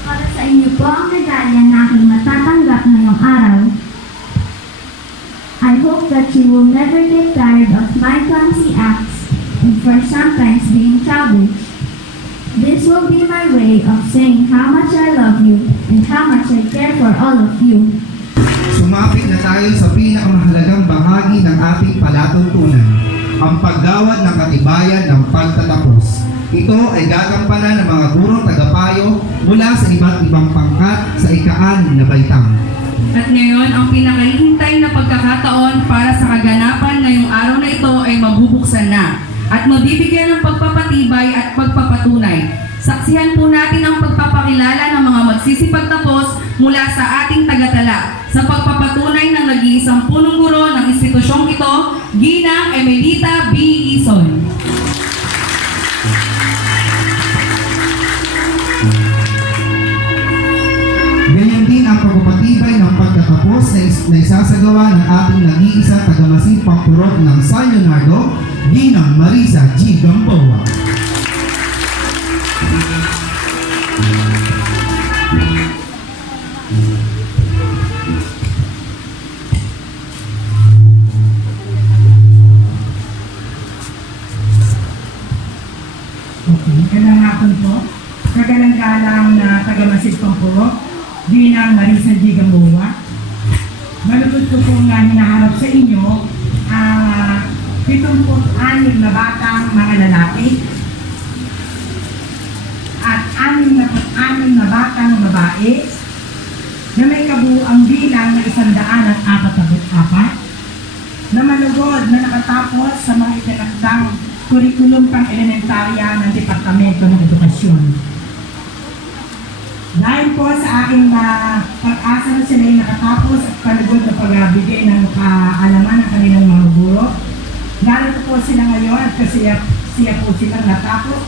Para sa inyo po ang medalya na aking matatanggap ngayong araw. I hope that you will never get tired of my clumsy acts and for sometimes being childish. This will be my way of saying how much I love you and how much I care for all of you. Sumapit na tayo sa pinakamahalagang bahagi ng ating palatuntunan, ang paggawad ng katibayan ng pagtatapos. Ito ay gagampanan ng mga gurong tagapayo mula sa iba't ibang pangkat sa ika-6 na baitang. At ngayon, ang pinakahihintay na pagkakataon para sa kaganapan ngayong araw na ito ay mabubuksan na at mabibigyan ng pagpapatibay at pagpapatunay. Saksihan po natin ang pagpapakilala ng mga magsisipagtapos mula sa ating tagatala sa pagpapatunay ng nag-iisang punong guro ng institusyong ito, Ginang Emelita B. Ison. Ganyan din ang pagpapatibay ng pagtatapos na isasagawa ng ating nag-iisa taga-masipang purok ng San Leonardo, Ginang Marisa G. Gamboa. Magandang hapon po. Kagalang-galang na taga-masipang purok, Ginang Marisa G. Gamboa. Malugod ko po nga hinaharap sa inyo ang 76 na batang mga lalaki at 66 na batang babae na may kabuuang bilang na 144 na malugod na nakatapos sa mga itinakdang kurikulum pang-elementarya ng Departamento ng Edukasyon. Dahil po sa aking pag-asa na sila ay nakatapos at palugod na pagbigay ng kaalaman ng kanilang mga guro, narito po sila ngayon at kasi siya po silang natapos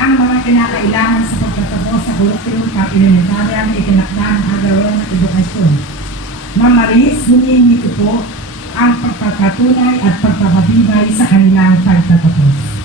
ang mga kinakailangan sa pagtatapos sa kurikulum pang-elementarya ng itinakdang agawan ng edukasyon. Ma'am Maris, hinihingi ko po ang pagpapatuloy at pagpapatibay sa kanilang pagtatapos.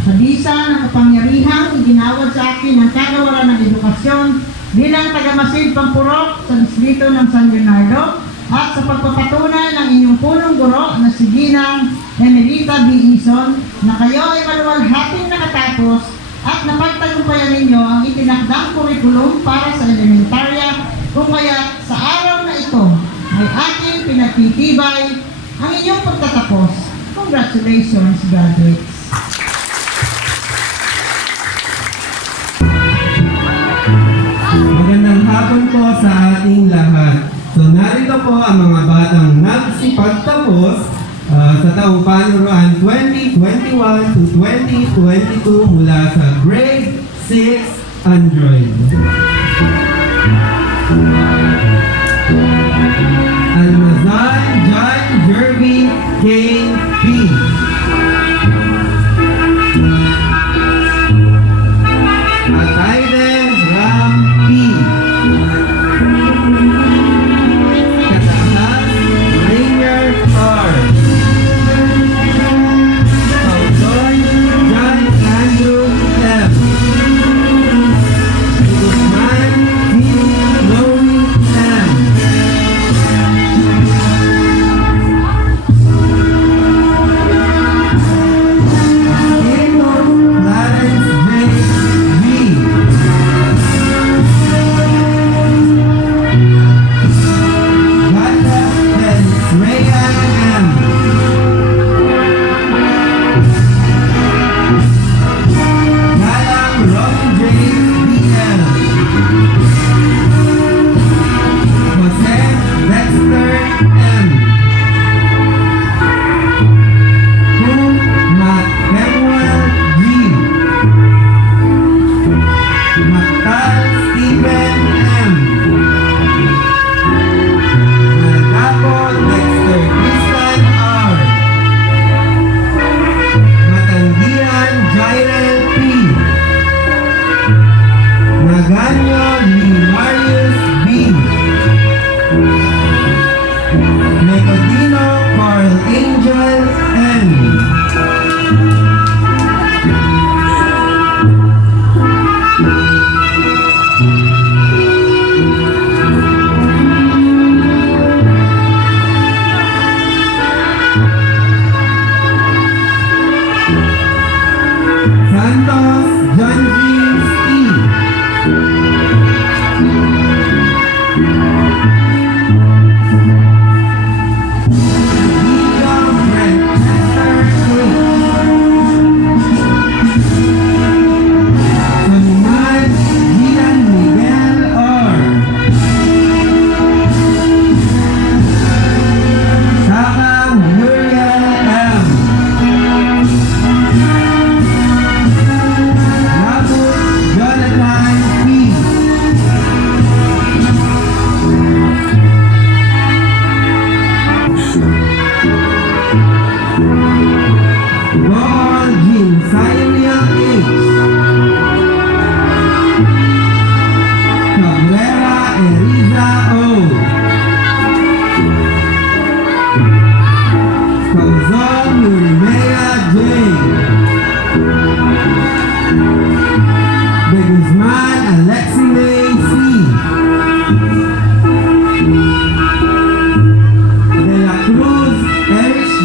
Sa bisa ng kapangyarihang iginawad sa akin ng kagawaran ng edukasyon bilang tagamasid pampurok sa distrito ng San Bernardo at sa pagpapatunay ng inyong punong guro na si Ginang Emerita B. Ison na kayo ay maluwalhating nakatapos at napagtagumpayan ninyo ang itinakdang kurikulum para sa elementarya, kung kaya sa araw na ito ay ating pinagtitibay ang inyong pagtatapos. Congratulations, graduates! Magandang hapon po sa ating lahat. So narito po ang mga batang nagsipagtapos sa taong panuruan 2021 to 2022 mula sa Grade 6 Android. Almazan John Jervin Kane P. Ataide Ram P. Katahas Rainier R. Paudoy John Andrew M. Guzman P.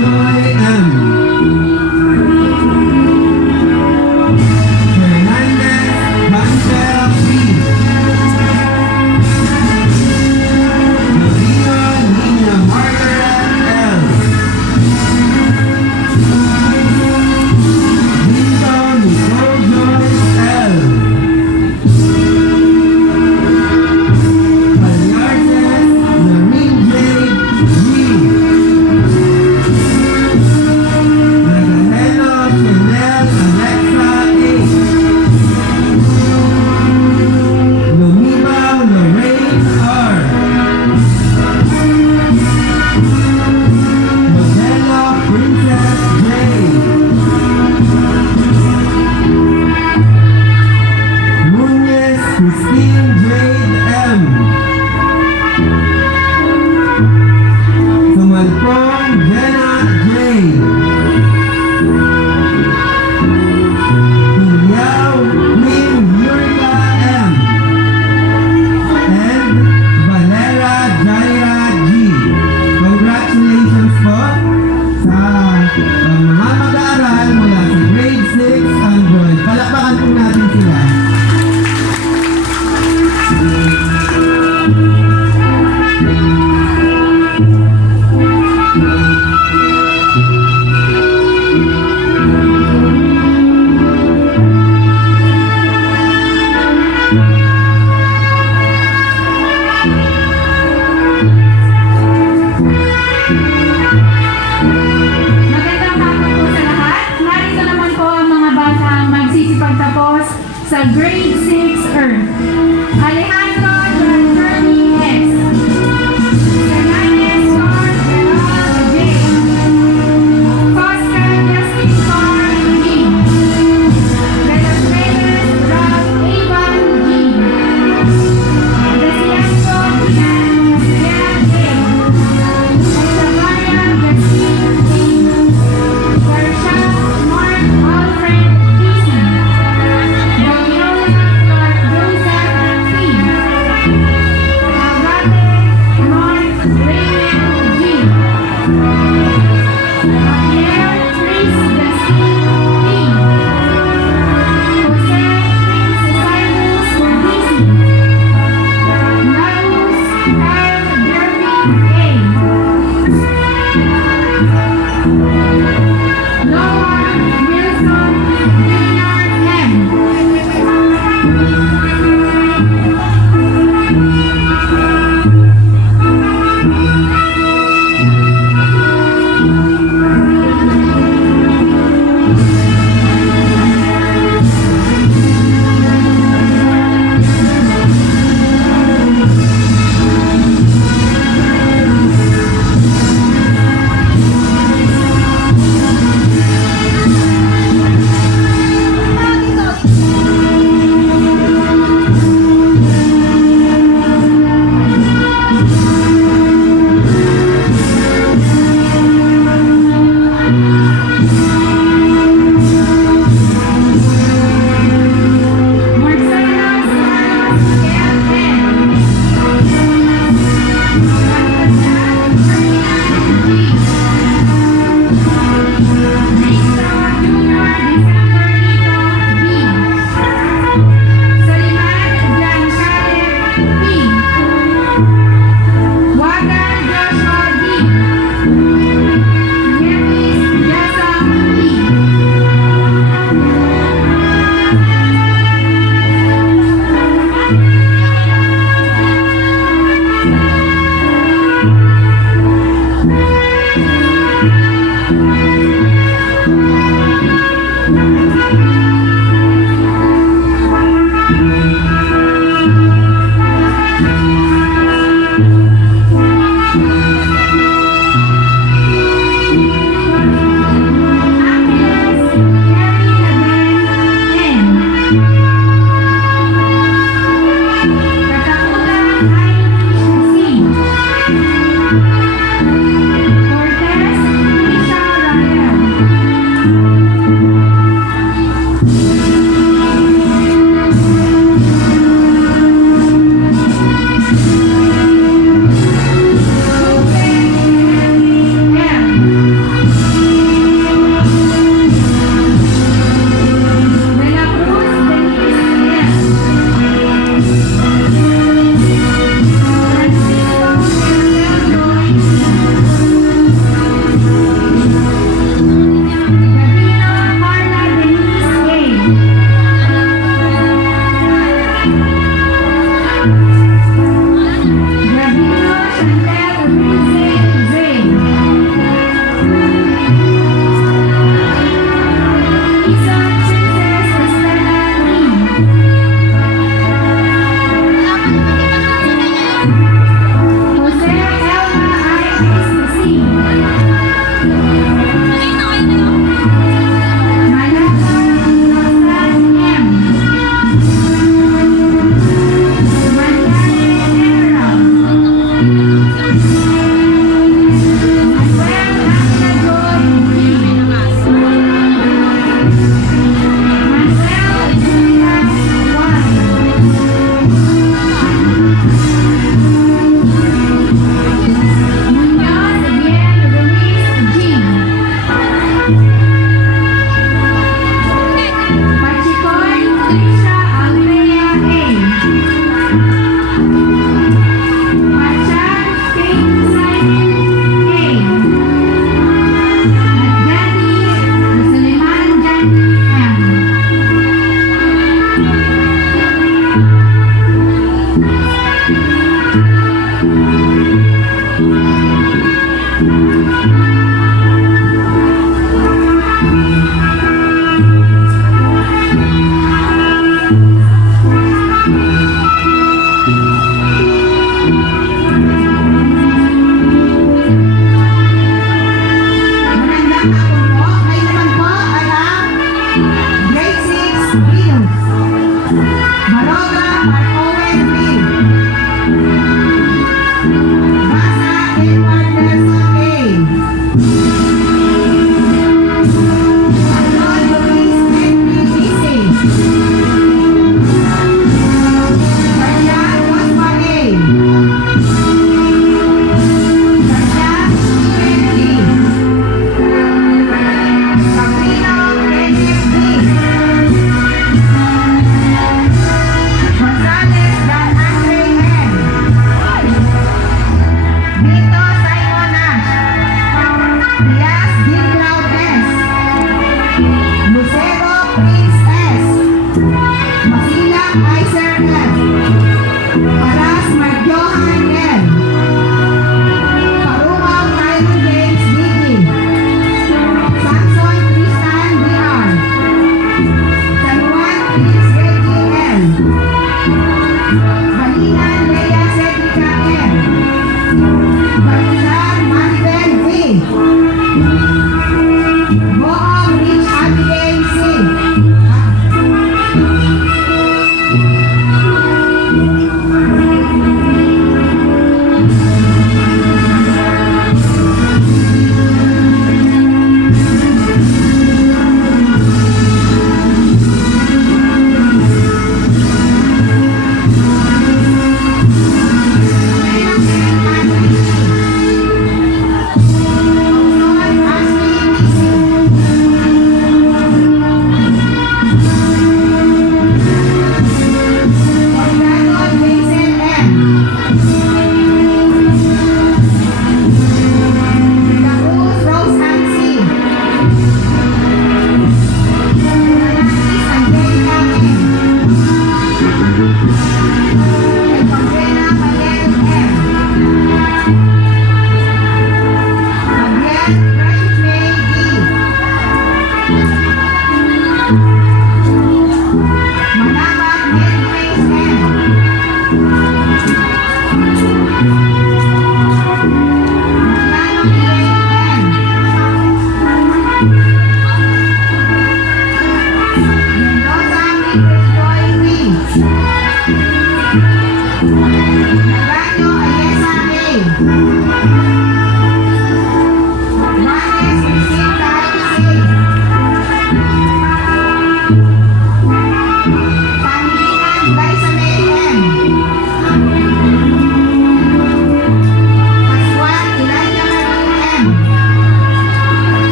Chloe M.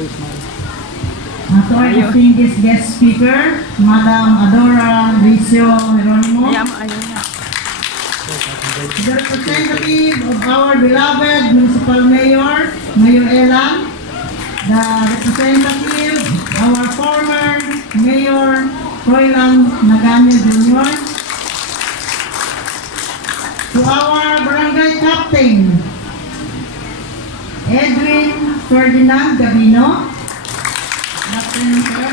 To our distinguished guest speaker, Madam Adora Vicio Geronimo, the representative of our beloved Municipal Mayor, Mayor Elan, the representative, our former Mayor, Froilan Nagano Jr., to our Barangay Captain, Edwin Ferdinand Gabino, afternoon, sir.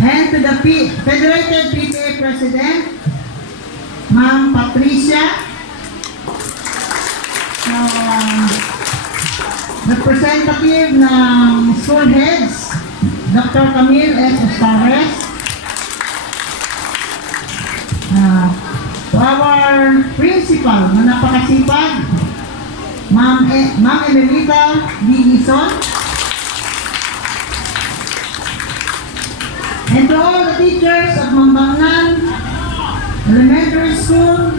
And to the Federated PTA President, Ma'am Patricia, representative ng school heads, Dr. Camille S. Estares, to our principal na napakasipag, Ma'am Emelita D. Ison, and to all the teachers of Mambangnan Elementary School,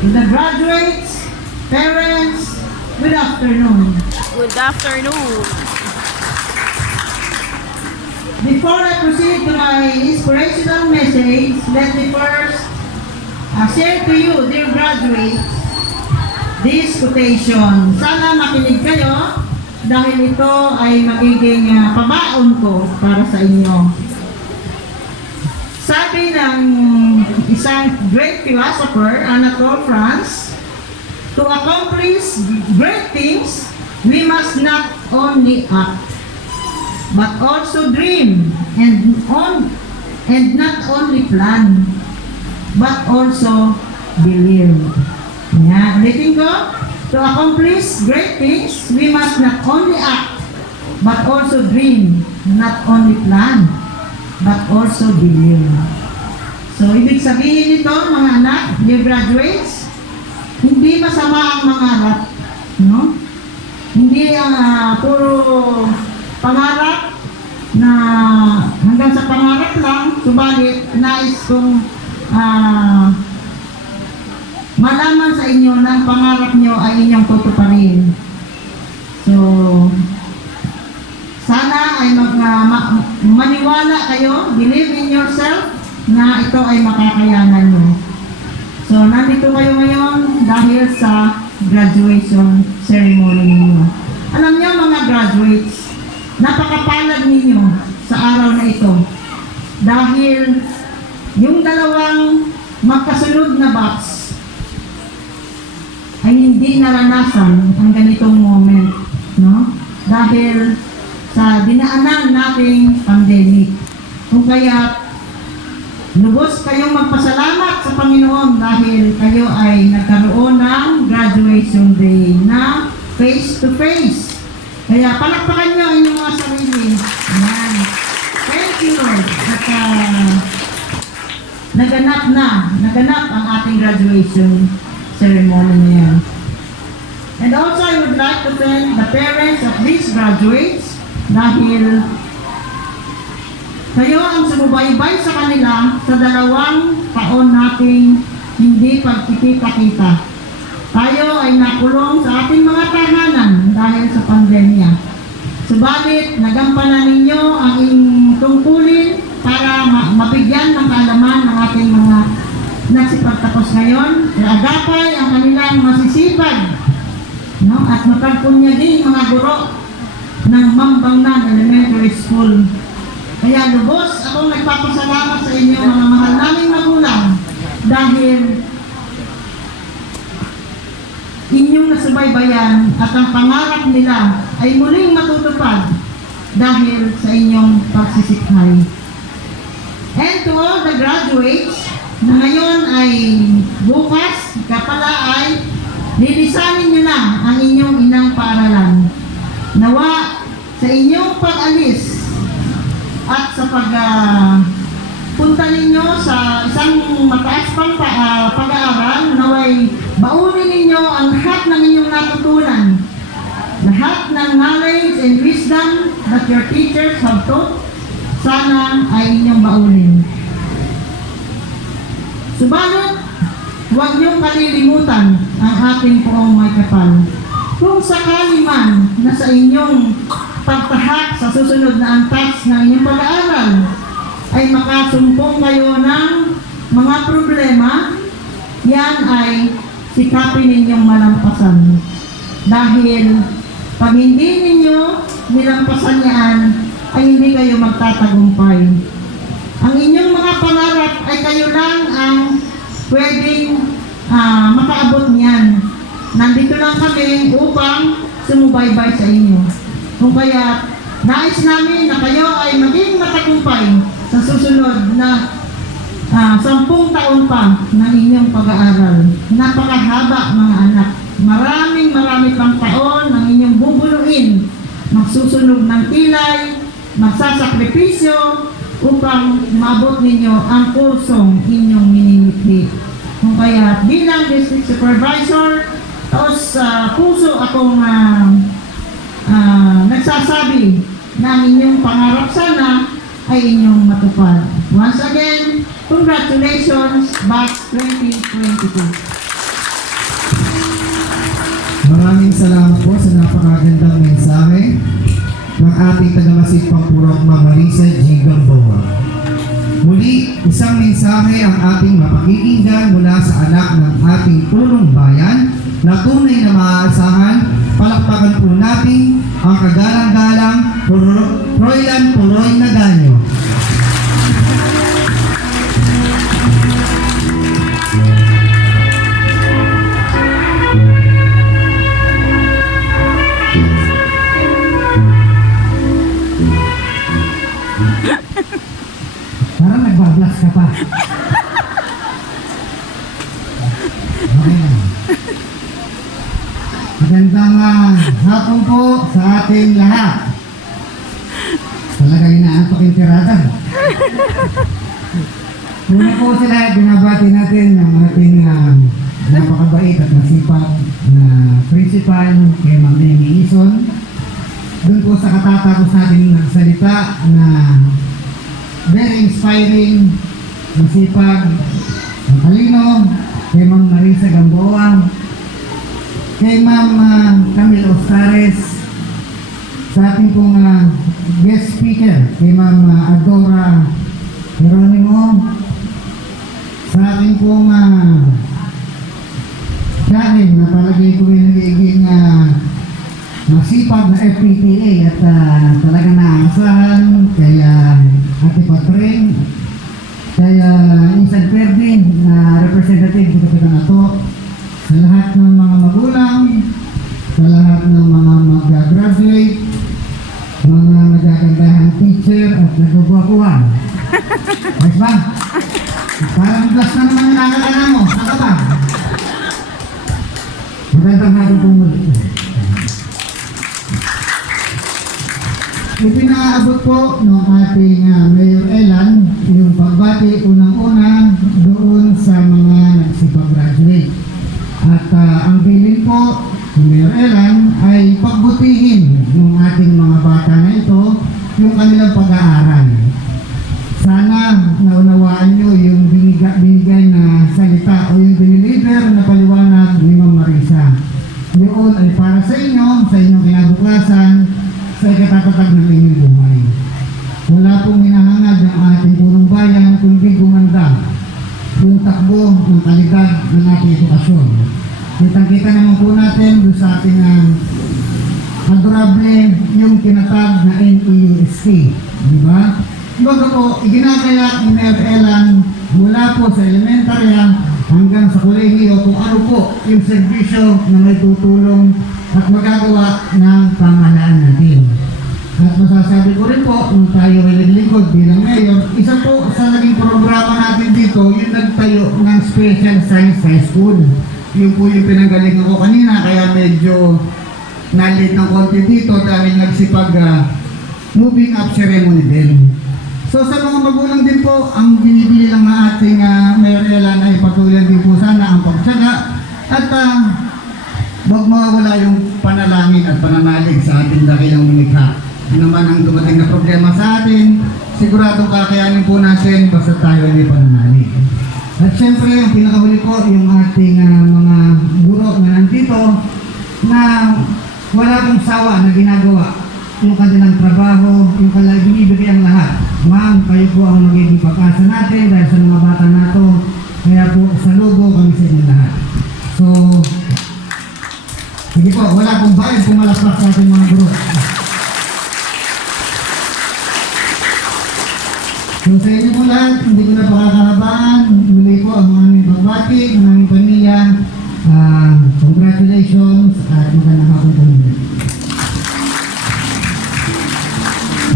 to the graduates, parents, good afternoon. Good afternoon. Before I proceed to my inspirational message, let me first share to you, dear graduates, this quotation. Sana makinig kayo dahil ito ay magiging pabaon ko para sa inyo. Sabi ng isang great philosopher, Anatole France, to accomplish great things, we must not only act, but also dream, and not only plan, but also believe. Yan, ulitin ko. To accomplish great things, we must not only act, but also dream, not only plan, but also believe. So, ibig sabihin nito, mga anak, dear graduates, hindi masama ang mangarap, no? Hindi puro pangarap na hanggang sa pangarap lang, subalit nais kong malaman sa inyo na ang pangarap nyo ay inyong tutuparin. So, sana ay maniwala kayo, believe in yourself, na ito ay makakayanan nyo. So, nandito kayo ngayon dahil sa graduation ceremony ninyo. Alam nyo mga graduates, napakapalad ninyo sa araw na ito. Dahil yung dalawang magkasunod na batch ay hindi naranasan ang ganitong moment, no? Dahil sa dinaanan nating pandemic. Kung kaya lubos kayong magpasalamat sa Panginoon dahil kayo ay nagkaroon ng graduation day na face to face. Kaya palakpakan nyo ang inyong mga sarili. Ayan. Thank you, Lord. At naganap ang ating graduation ceremony na yan. And also, I would like to thank the parents of these graduates dahil kayo ang sumubaybay sa kanila sa 2 taon nating hindi pagkikita-kita. Tayo ay nakulong sa ating mga tahanan dahil sa pandemya. Subalit, nagampanan ninyo ang inyong tungkulin para mabigyan ng kaalaman ng ating mga nagsipagtapos ngayon. Agapay ang kanilang masisipag, no? At mapagpunya din mga guro ng Mambangnan Elementary School. Kaya lubos akong nagpapasalamat sa inyo mga mahal naming magulang dahil inyong nasubaybayan at ang pangarap nila ay muling matutupad dahil sa inyong pagsisikhay. And to all the graduates na ngayon ay bukas, kapala ay lilisanin nyo na ang inyong inang paaralan. Nawa sa inyong pag-alis at sa pagpunta ninyo sa isang mataas pang pag-aaral, naway baunin ninyo ang lahat ng inyong natutunan, lahat ng knowledge and wisdom that your teachers have taught, sana ay inyong baunin. Subalit, huwag niyong kalilimutan ang ating poong may kapal. Kung kung sakali man na sa inyong pagtahak sa susunod na antas ng inyong pag-aaral ay makasumpong kayo ng mga problema, yan ay sikapin ninyong malampasan. Dahil pag hindi ninyo nilampasan yan, ay hindi kayo magtatagumpay. Ang inyong mga pangarap ay kayo lang ang pwedeng makaabot niyan. Nandito lang kami upang sumubaybay sa inyo. Kung kaya, nais namin na kayo ay maging matagumpay sa susunod na 10 taon pa ng inyong pag-aaral. Napakahaba, mga anak. Marami pang taon ang inyong bubuluin. Magsusunog ng kilay, magsasakripisyo, upang maabot ninyo ang kursong inyong minimithi. Kung kaya bilang district supervisor, tapos puso akong nagsasabi na ang inyong pangarap sana ay inyong matupad. Once again, congratulations, Batch 2022. Maraming salamat po sa napakagandang mensahe ng ating tagamasid Pampurok, Ma'am Marisa G. Gamboa. Muli, isang mensahe ang ating mapakikinggan mula sa anak ng ating punong bayan na tunay na maaasahan. Palakpakan po natin ang kagalang-galang Froilan Puloy Naganyo. Parang nagbablas ka pa. Okay na. Magandang hapon po sa ating lahat. Talaga inaantok yung tirada. Una po sa lahat, binabati natin ang ating napakabait at masipag na principal kay Ma'am Amy Ison. Doon po sa katatapos natin nagsalita na very inspiring, masipag, matalino, kay Ma'am Marisa Gamboa, kay Ma'am Camille Ostares, sa ating pong guest speaker, kay Ma'am Adora Geronimo, sa ating pong siyahin na palagay ko yung nagiging masipag na FPTA at talaga naaasahan kay Ate Patring, kay Insan Perdi na representative dito sa Ato, sa lahat ng mga magulang, sa lahat ng mga mag-graduate, mga nagagandahang teacher at nagugwapuhan. Ayos ba? Parang blast na naman yung nakakala mo. Saka ba? Magandang hapon po muli. Ipinaabot po ng ating Mayor Elan yung pagbati unang-una doon sa mga nagsipag-graduate. At ang bilin po ng Mayor Elan ay pagbutihin ng ating mga bata na ito yung kanilang pag-aaral. Sana naunawaan nyo yung binigay na salita o yung diniliver na paliwanag ni Ma'am Marisa. Yun ay para sa inyo, sa inyong kinabukasan, sa ikatatatag ng inyong buhay. Wala pong hinahangad ng ating punong bayan kundi gumanda yung takbo ng kalidad ng ating edukasyon. Kitang-kita naman po natin doon sa ating adorable yung tinatag na NEUST. Diba? Baga po, iginagaya ni Mayor Elan mula po sa elementarya hanggang sa kolehiyo kung ano po yung serbisyo na may tutulong at magagawa ng pamahalaan natin. At masasabi ko rin po, nung tayo ay naglingkod bilang mayor, isa po sa naging programa natin dito, yung nagtayo ng Special Science High School. Yung po yung pinanggaling ako kanina, kaya medyo nalit ng konti dito dahil nagsipag moving up ceremony din. So sa mga magulang din po, ang binibili lang na ating Mayor Elan ay patuloy din po sana ang pagtsaga at huwag mawawala yung panalangin at pananalig sa ating dakilang lumikha. Naman ang dumating na problema sa atin, sigurado kakayanin po natin basta tayo ay pananalig. At syempre, ang pinakahuli po yung ating mga guro na nandito na wala pong sawa na ginagawa yung kanilang trabaho, yung kanilang binibigay ang lahat. Ma'am, kayo po ang magiging pag-asa natin dahil sa mga bata nato. Kaya po, saludo kami sa inyo lahat. So, sige po, wala pong bayad kung malakpak sa ating mga guro. So, sa inyo po lahat, hindi ko na pakakahabaan. Muli po ang aming pagbati, ang aming pamilya. Congratulations at magandang hapon po muli.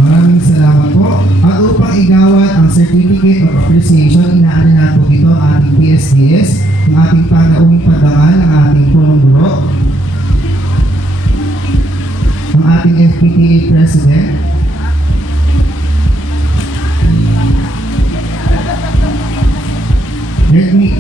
Maraming salamat po. At upang igawad ang Certificate of Appreciation, inaalala po ito ang ating PSDS, ang ating panauwing padangal, ang ating punong guro, ang ating FPTA President, let me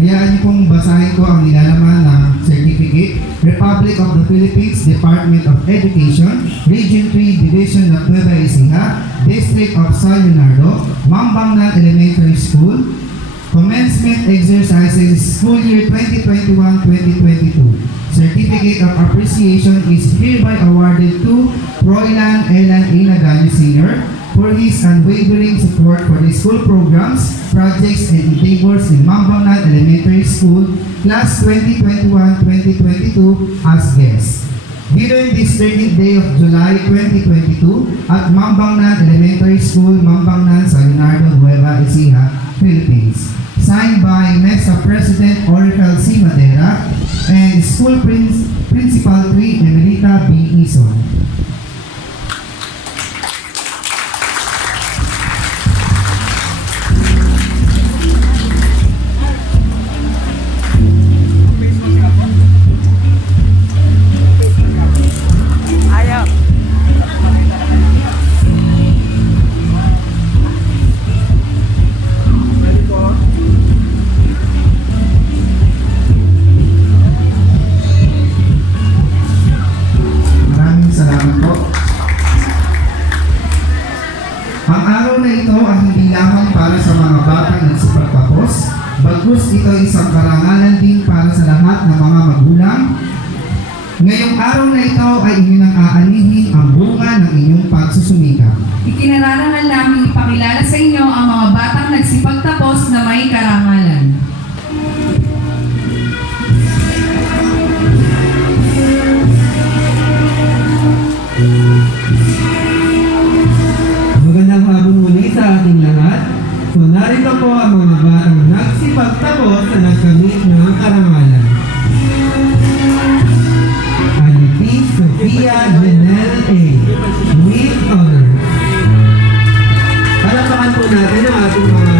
hayaan niyo pong basahin ko ang nilalaman ng certificate. Republic of the Philippines, Department of Education, Region 3, Division of Nueva Ecija, District of San Leonardo, Mambangnan Elementary School, Commencement Exercises School Year 2021-2022. Certificate of Appreciation is hereby awarded to Froilan Elan A. Nagano Sr. for his unwavering support for the school programs, projects, and endeavors in Mambangnan Elementary School, Class 2021-2022 as guest. Given this 13th day of July 2022 at Mambangnan Elementary School, Mambangnan, San Leonardo, Nueva Ecija, Philippines. Signed by MESA President Oracle C. Madera and School Principal 3 Emerita B. Ison. Bagkus ito ay isang karangalan din para sa lahat ng mga magulang. Ngayong araw na ito ay inyong aanihin ang bunga ng inyong pagsusumikap. Ikinararangal namin ipakilala sa inyo ang mga batang nagsipagtapos na may karangalan. Magandang hapon muli sa ating lahat. So narito po ang mga batang nagsipagtapos na nagkamit ng karangalan. Alipis Sofia Janelle A. with honor. Palapakan po natin ang ating mga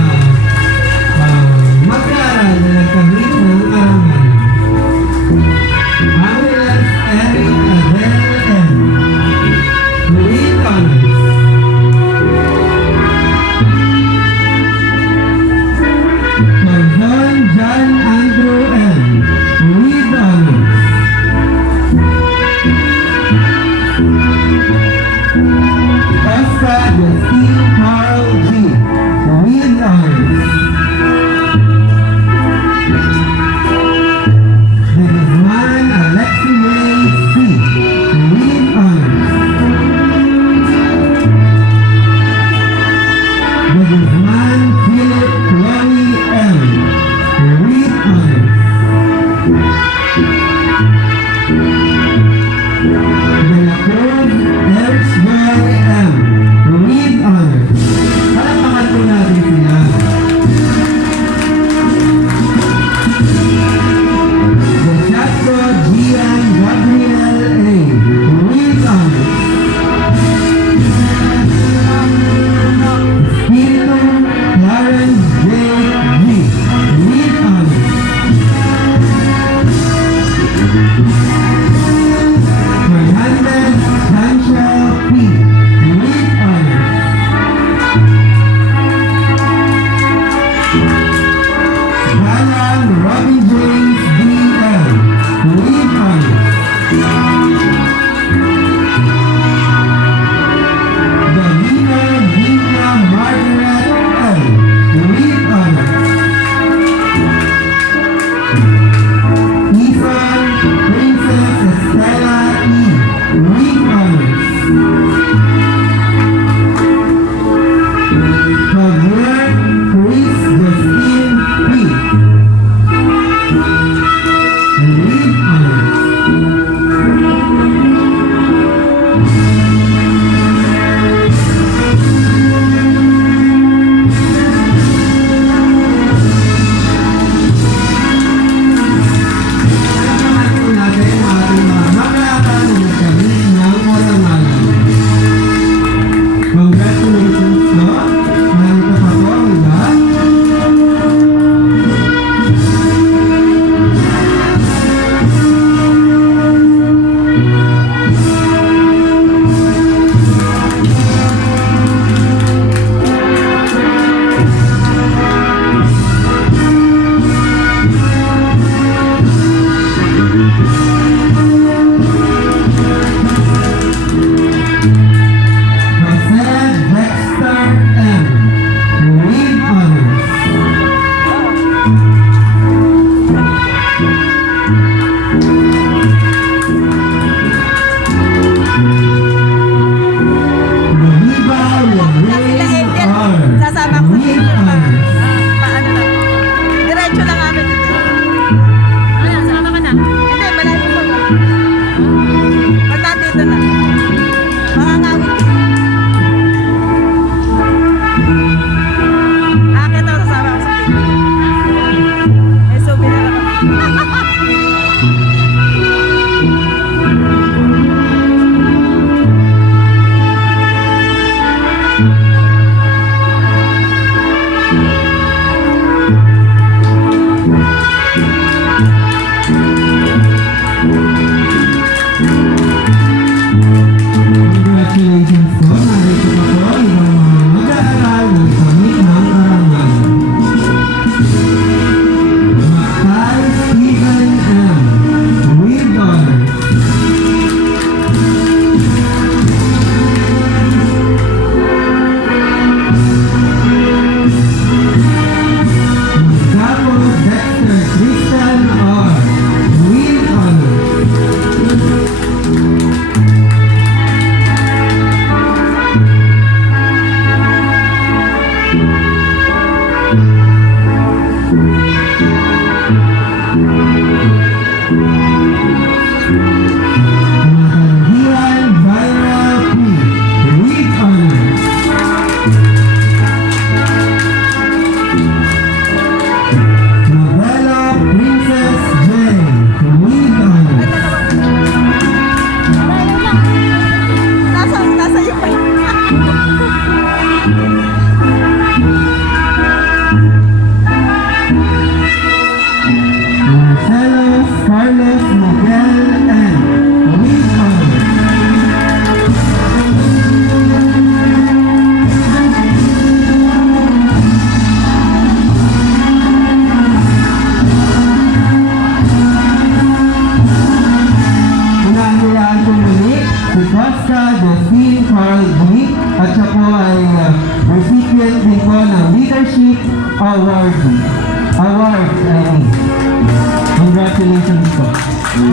Congratulations po.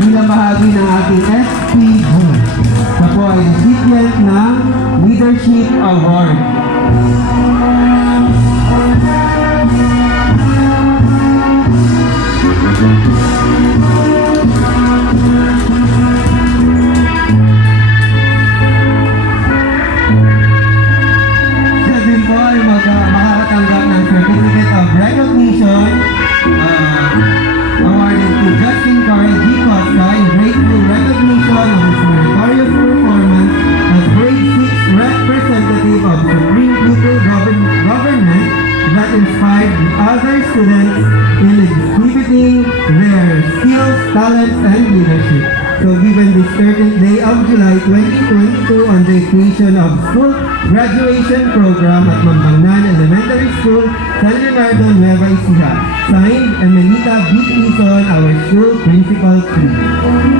Bilang bahagi ng ating SPG, siya po ay recipient ng Leadership Award. Siya din po ay makakatanggap ng Certificate of Recognition awarded to Justin Carl G. Costa in grateful recognition of his meritorious performance as grade 6 representative of Supreme Pupil Government that inspired other students in exhibiting their skills, talents, and leadership. So given this 30th day of July 2022 on the occasion of school graduation program at Mambangnan Elementary School, San Leonardo, Nueva Ecija. Signed, Emelita B. Ison, our school principal 3.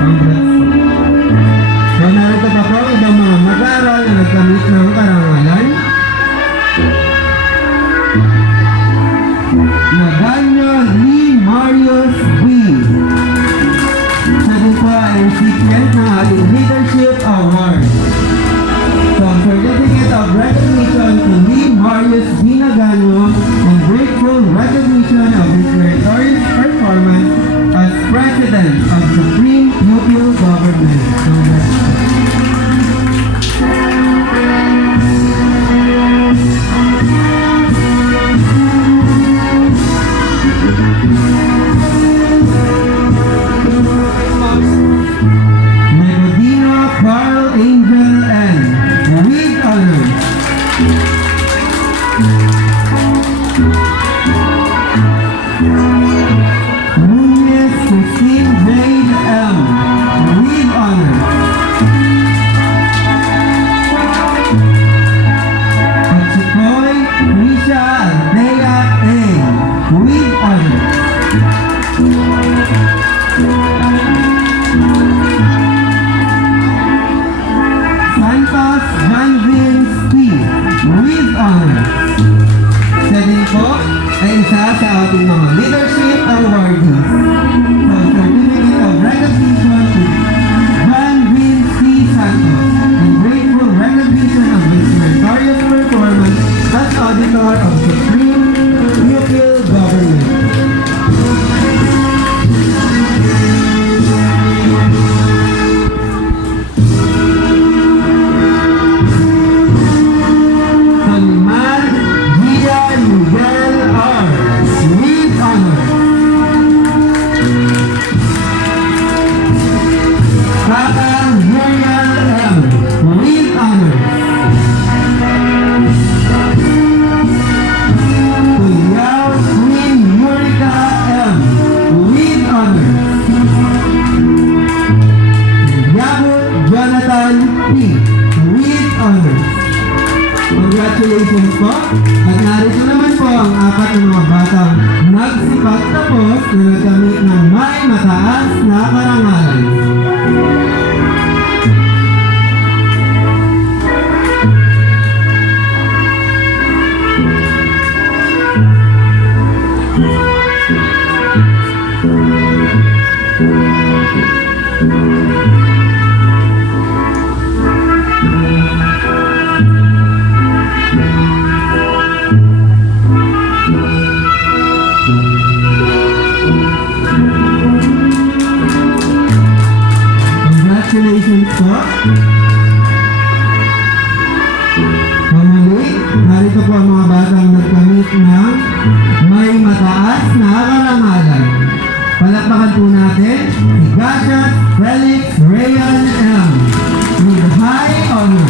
Congrats. So narito pa po ibang mga mag-aaral na nagkamit ng karangalan. Naganyo Lee Marius B. Siya din po ay recipient ng ating Leadership Award. So, Certificate of Recognition to Lee Marius B. Naganyo and grateful recognition of his meritorious performance as President of Supreme Pupil Government. Carl Angel N. with honors. Nunez Christine Jade M. with honors. Pachukoy Risha Aldea A. with honors. Santos John Vince P. with honors. Siya din po ay isa sa ating mga leadership awardees. So, Certificate of Recognition to John Vince P. Santos and grateful recognition of his meritorious performance as Auditor of Supreme Pupil Government. Congratulations po. At narito naman po ang 4 na mga batang nagsipagtapos na nagkamit ng may mataas na karangalan. Congratulations po. Pamuli, narito po ang mga batang nagkamit ng may mataas na karangalan. Palakpakan po natin si Gashat Felix Rayan M. with high honor.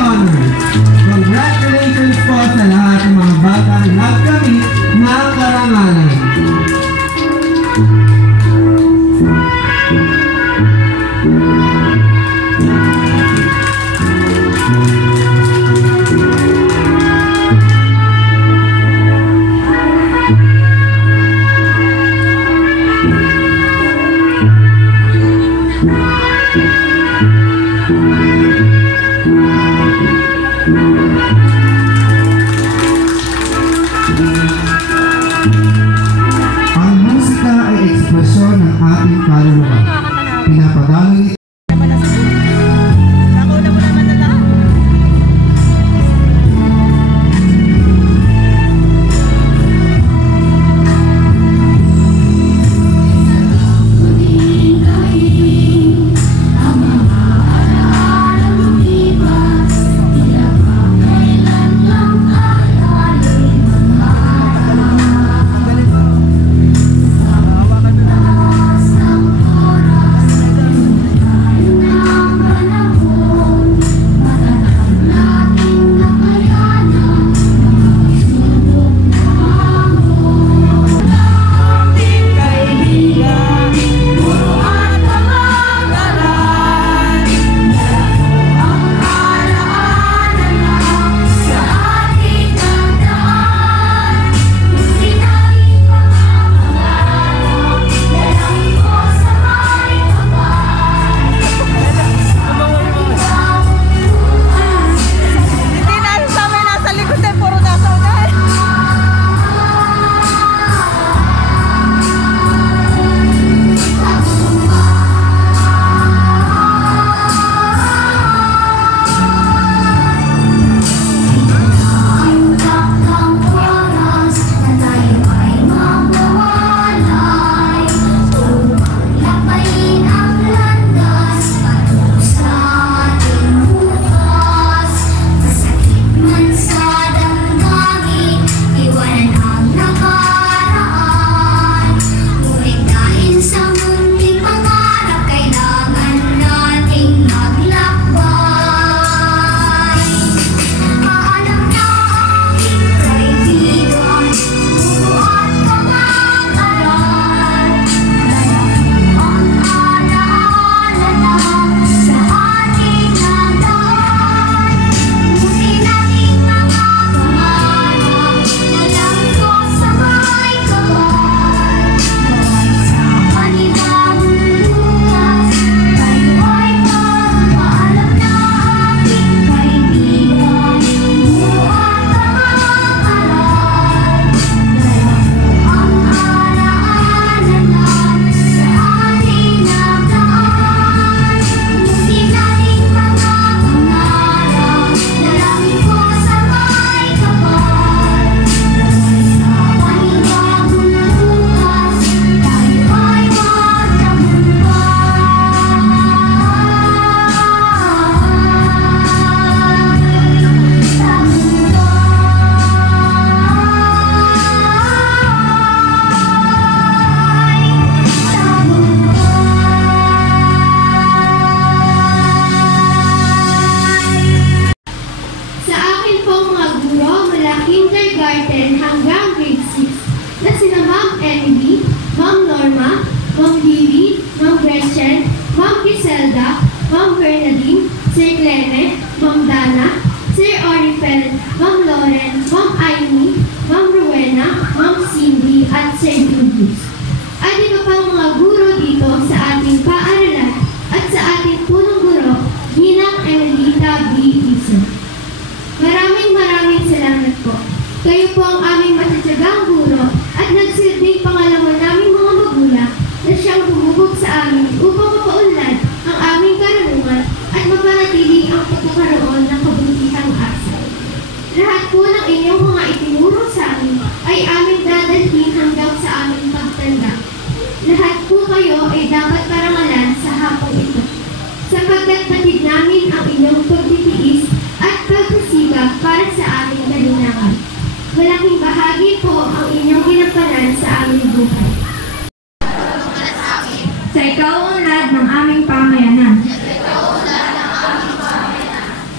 honors. Congratulations po sa lahat ng mga batang nagkamit ng karangalan. Ang musika ay ekspresyon ng ating kaluluwa. Pinapagaloy sa ikaw-unlad ng aming pamayanan.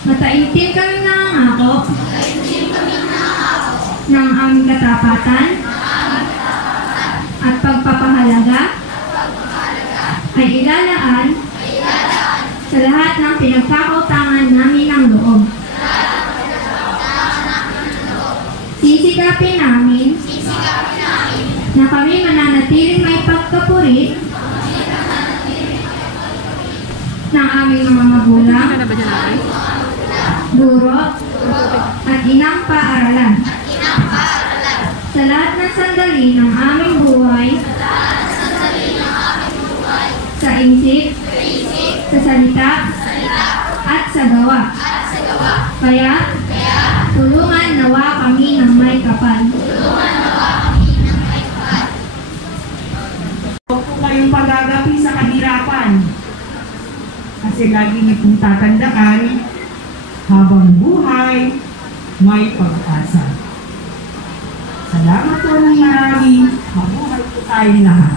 Matain Gayitin kami nangangako ng aming katapatan at pagpapahalaga ay ilalaan sa lahat ng pinagkakautangan namin ng loob. Sisikapin namin na kami mananatiling may pagkapuri ng aming mga magulang, guro, at inang paaralan. Sa lahat ng sandali ng aming buhay, sa isip, sa salita, at sa gawa. Kaya, tulungan nawa kami ng may kapal. Huwag po kayong pagagapi sa kahirapan. Kasi lagi niyo pong tatandaan, habang buhay, may pag-asa. Salamat po ng marami. Mabuhay po tayong lahat.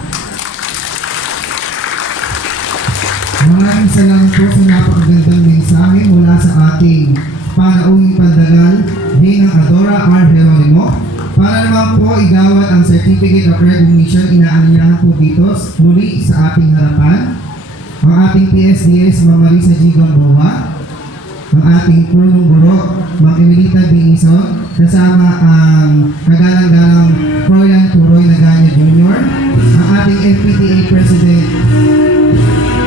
Maraming salamat po sa napakagandang mensahe mula sa ating panauhing pandagal ng Adora R. Geronimo. Para naman po igawad ang Certificate of Recognition, inaanyayahan po dito muli sa ating harapan ang ating PSDS Ma'am Marisa G. Gamboa, ang ating punong guro Ma'am Emilita B. Ison, kasama ang kagalang-galang Froilan Turoy Naganya Jr., ang ating FPTA President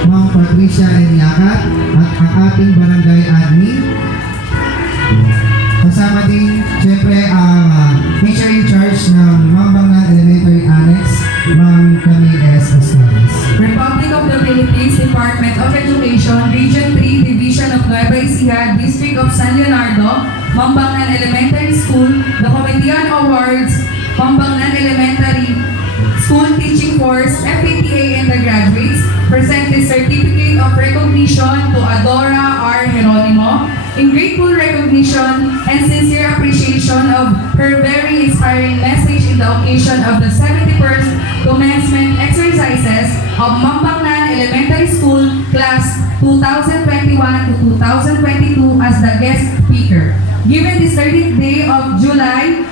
Ma'am Patricia N. Yakat, at ang ating barangay admin. Kasama din, syempre, ang teacher in charge ng Mambangnan Elementary Annex, Ma'am Camille S. Oscares. Republic of the Philippines, Department of Education, Region 3, Division of Nueva Ecija, District of San Leonardo, Mambangnan Elementary School, the Committee on Awards, Mambangnan Elementary School Teaching Force, FPTA, and the graduates present this Certificate of Recognition to Adora R. Geronimo in grateful recognition and sincere appreciation of her very inspiring message in the occasion of the 71st commencement exercises of Mambangnan Elementary School Class 2021 to 2022 as the guest speaker. Given this 30th day of July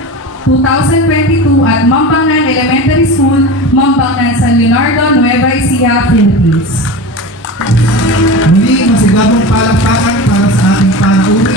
2022 at Mambangnan Elementary School, Mambangnan, San Leonardo, Nueva Ecija, Philippines. Muli, masigabong palakpakan para sa ating panauwi